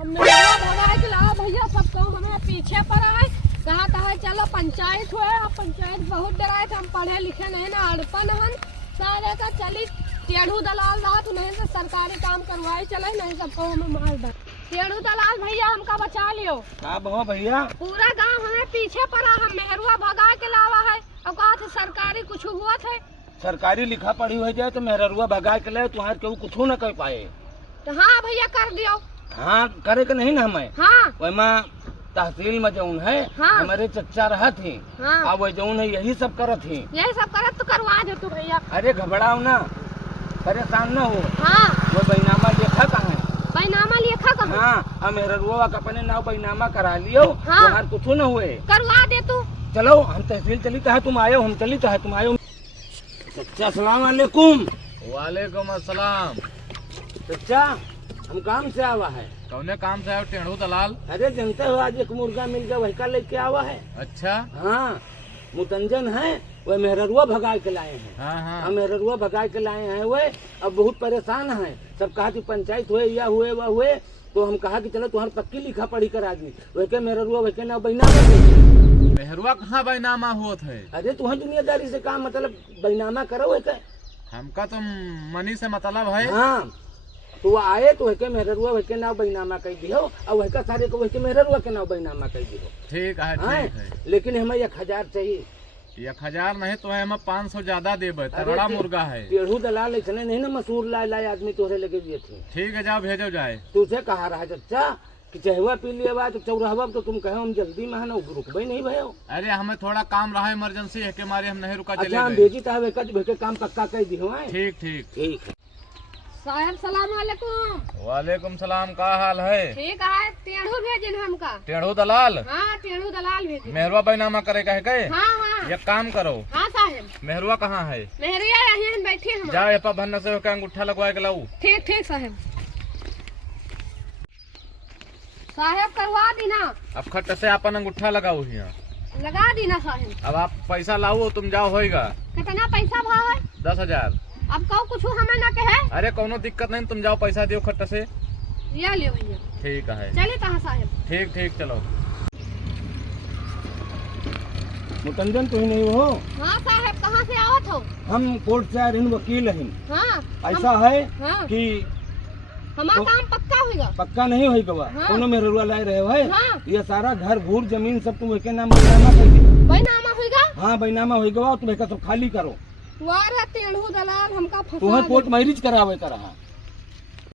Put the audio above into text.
भगाए के लाओ भैया, सब कहूँ हमें पीछे पर आए, कहा चलो पंचायत हुए। अब पंचायत बहुत डराए थे, हम पढ़े लिखे नहीं ना, अड़पन हन सारे का चली टेढ़ू दलाल रहा तो नहीं से सरकारी काम करवाए चले, नहीं सबको हमें मार दे। टेढ़ू दलाल भैया हमका बचा लियो। का भैया पूरा गांव हमें पीछे पड़ा, हम मेहरुआ भगा के लावा है। अब कहा थे सरकारी कुछ हुआ थे, सरकारी लिखा पढ़ी हो जाए तो मेहरुआ भगा के लाए, तुम्हारे केहू कुछ न कर पाए। तो हाँ भैया कर दियो। हाँ करे के नहीं ना हमें। हाँ वही तहसील में जौन है, हाँ। हमारे चच्चा रहा थी। हाँ। अब वही जौन है यही सब करत थी। यही सब करत तो करवा दे तू भैया। अरे घबराओ ना, परेशान न हो। हाँ वो बैनामा लेखा कहाँ है? बैनामा लेखा कहाँ? हाँ हम मेहरुआ का अपने नाव बैनामा करा लियो। हाँ। तुम्हारे कुछ न हुए, करवा दे तू। चलो हम तहसील चली तो है, तुम आयो, हम चली तो है, तुम आयो। चच्चा अस्सलाम वालेकुम। वालेकुम अस्सलाम। चच्चा हम काम से आवा है। कौने काम से आयो टेढ़ू दलाल? अरे जानते हो आज एक मुर्गा मिल गया, वही का लेके आवा है। अच्छा। हाँ मुतंजन है, वह मेहरुआ भगा के लाए हैं। हाँ हाँ। हम मेहरुआ भगा के लाए हैं। वह अब बहुत परेशान है, सब कहा कि पंचायत हुए या हुए वह हुए, तो हम कहा कि चलो तुम्हारी पक्की लिखा पढ़ी कर आदमी वह के मेहरुआ वह के ना बैनामा। मेहरुआ कहाँ बैनामा हुआ थे? अरे तुम्हें दुनियादारी से काम मतलब बैनामा करो है। हमका तो मनी से मतलब है। हाँ तो वो आए तो वह मेहरुआ वह के नाव बैनामा कर दियो, और वह का सारे को वह के मेहरुआ के नाव बैनामा कर दियो। ठीक है हाँ, ठीक है। लेकिन हमें 1000 चाहिए। 1000 नहीं तो है, हम 500 ज्यादा देबे, तगड़ा मुर्गा है। टेढ़ू दलाल इतने नहीं ना मशहूर लाए आदमी तोहरे लगे दिए थे। ठीक है जाओ भेजो जाए। तुझे कहा रहा चच्चा कि चहवा पी लिया बा तो चौराहवा तो तुम कहो हम जल्दी में है ना रुकबे नहीं भयो। अरे हमें थोड़ा काम रहा, इमरजेंसी है के मारे हम नहीं रुका, चले अच्छा हम गए। भेजी था वेके काम पक्का कर दी हो। ठीक ठीक। ठीक है साहब सलाम वालेकुम। वालेकुम सलाम। का हाल है? ठीक है, टेढ़ू भेजिन हमका। टेढ़ू दलाल? हाँ टेढ़ू दलाल भेजिन। मेहरुआ बैनामा करे का है के? हाँ हाँ। एक काम करो, हाँ साहब। मेहरुआ कहाँ है? मेहरुआ यहीं बैठी हम। जाओ एपा भन्न से होकर अंगूठा लगवा के लाऊ। ठीक ठीक साहब। साहब करवा दी ना। अब खट से अपन अंगूठा लगाओ यहाँ। लगा दी ना साहब। अब आप पैसा लाओ, तुम जाओ होएगा। कितना पैसा भाव है? 10,000। अब कहो कुछ हमें ना कहे। अरे कोनो दिक्कत नहीं, तुम जाओ पैसा दियो खट्टा से। ये लियो भैया। ठीक है। चलिए कहाँ साहब? ठीक ठीक चलो। मुतंजन तो ही नहीं हो। हाँ साहब कहाँ से आवत हो? हम कोर्ट से आ रहे वकील हैं। हाँ ऐसा है हाँ। कि हमारा काम पक्का होगा। पक्का नहीं होई गवा। हाँ। कोनो मेहरुआ लाए रहे है। हाँ। ये सारा घर घूर जमीन सब तुम के नाम बैनामा कर दी। बैनामा होगा? हाँ बैनामा होई गवा, तुम सब खाली करो। वारा टेढ़ू दलाल हमका फंसा तुम्हें दे। कोर्ट मैरिज करावे का रहा।